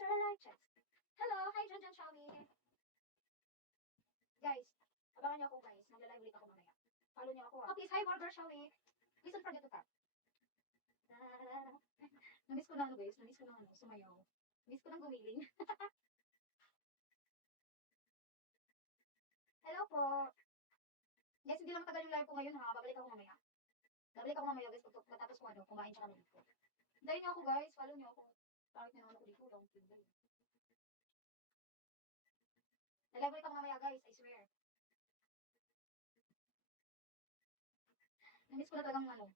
Starlight checks. Hello! Hi, John John, shall we? Guys, abangan niyo ako guys. Magla-live ulit ako mamaya. Follow niyo ako ah. Oh, please, hi Burger, shall we? Please don't forget to tap. Namiss ko na ano guys. Namiss ko na ano, sumayaw. Namiss ko na gumiling. Hello po. Guys, hindi lang matagal yung live ko ngayon ha. Babalik ako mamaya. Babalik ako mamaya guys. Matapos ko ano, kumain siya kami dito. Hintayin niyo ako guys. Follow niyo ako. Bakit niyo naman ako dito? Long finger. Nag-live ulit ako mamaya guys. I swear. Namiss ko na talagang ano.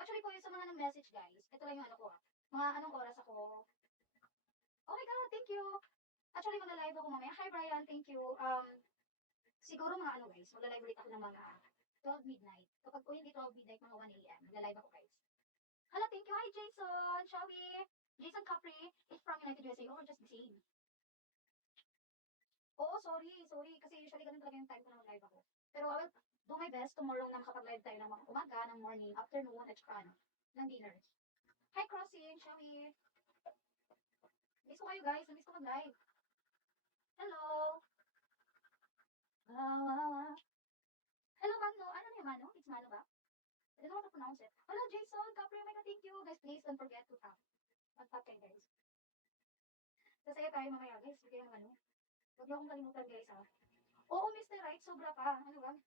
Actually po yung sa mga nang-message guys. Ito lang yung ano ko ah. Mga anong oras ako. Oh my God, thank you. Actually, magla-live ako mamaya. Hi Brian, thank you. Siguro mga ano guys, magla-live ulit ako ng mga 12 midnight. Kapag po hindi 12 midnight, mga 1 a.m. Magla-live ako guys. Hello, thank you. Hi Jason, shall we? Jason Capri is from United USA. Oh, just the same. Oo, sorry. Kasi usually ganun talaga yung time ko na mag-live ako. Pero I will do my best tomorrow na makapag-live tayo ng mga umaga, ng morning, afternoon, at saka ano, ng dinner. Hi Crossing, shall we? Miss ko kayo guys, miss ko mag-live. Hello. Hello Mano, ano na yung Mano? It's Mano ba? I don't know how to pronounce it. Hello Jason, Capri, Omega, thank you. Guys, please don't forget to tap. Mag-tap kayo guys. Kasaya tayo mamaya guys, bigyan ng ano. Huwag niyo akong kalimutan guys ha. Oo, Mr. Right, sobra pa. Ano ba?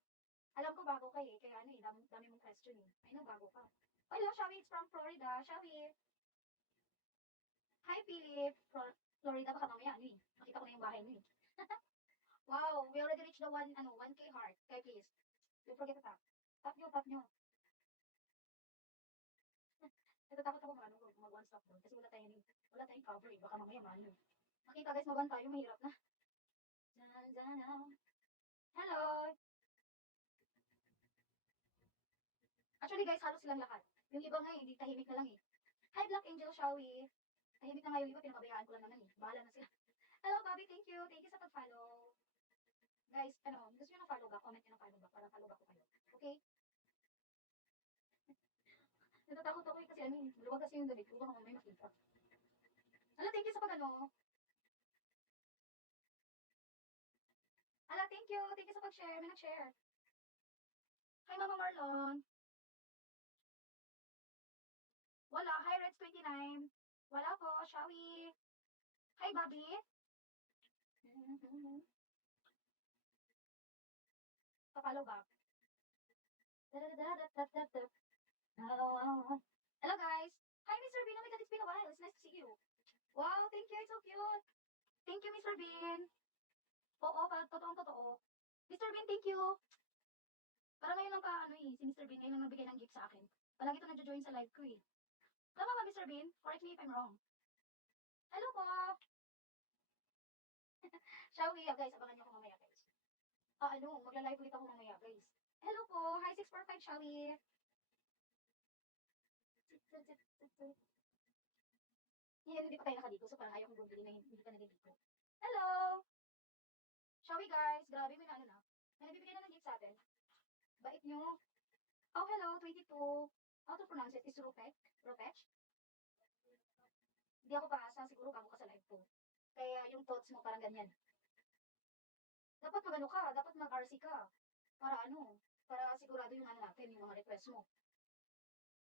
Alam ko bago ka eh, kaya ano eh, dami mong question eh. I know bago ka. Hello, Shawi, it's from Florida. Shawi. Hi, Philip. Florida, baka mamaya ano eh. Makita ko na yung bahay mo eh. Wow, we already reached the 1K heart. Kaya please, don't forget to tap. Tap nyo. Natatakot ako mag one stop doon. Kasi wala tayong cover eh. Baka mamaya mano. Makita guys, mag-one tayo, mahirap na. Hello! Actually guys, halos silang lahat. Yung iba nga eh, hindi tahimik na lang eh. Hi Black Angel, shall we? Tahimik na nga yung iba, pinababayaan ko lang naman eh. Bahala na sila. Hello Bobby, thank you. Thank you sa pag-follow. Guys, ano, gusto nyo ng follow back? Comment nyo ng follow back para follow back ko kayo. Okay? Natatakot ako eh kasi ano eh. Maluwag kasi yung damit ko. Baka mamaya makita. Hello, thank you sa pag-ano. Hello, thank you. Thank you sa pag-share. May nag-share. Hi Mama Marlon. Wala. Hi Reds29. Wala po. Shall we? Hi Bobby. Pa-follow back. Hello guys. Hi Mr. Bean. Oh my God, it's been a while. It's nice to see you. Wow, thank you. It's so cute. Thank you, Mr. Bean. Oo, totoong totoo. Mr. Bean, thank you. Para ngayon lang pa, ano eh, si Mr. Bean ngayon lang nagbigay ng gift sa akin. Palagi ito nagjo-join sa live ko eh. Tama ba, Mr. Bean? Correct me if I'm wrong. Hello po! Shall we? Guys, abangan niyo ako mamaya, guys. Magla-live ulit ako mamaya, guys. Hello po! Hi, 645, shall we? Hindi pa tayo nakadito, so parang ayaw kong bumili na hindi ka naliligo. Hello! Shall we, guys? Grabe, may ano na. May nabibigay na ng gift sa atin. Bait nyo. Oh, hello, 22. How to pronounce it? Is Rupech? Rupech? Hindi ako paasa, siguro bago ka sa live ko. Kaya yung thoughts mo parang ganyan. Dapat magano ka, dapat mag-RC ka. Para ano, para sigurado yung ano natin, yung mga request mo.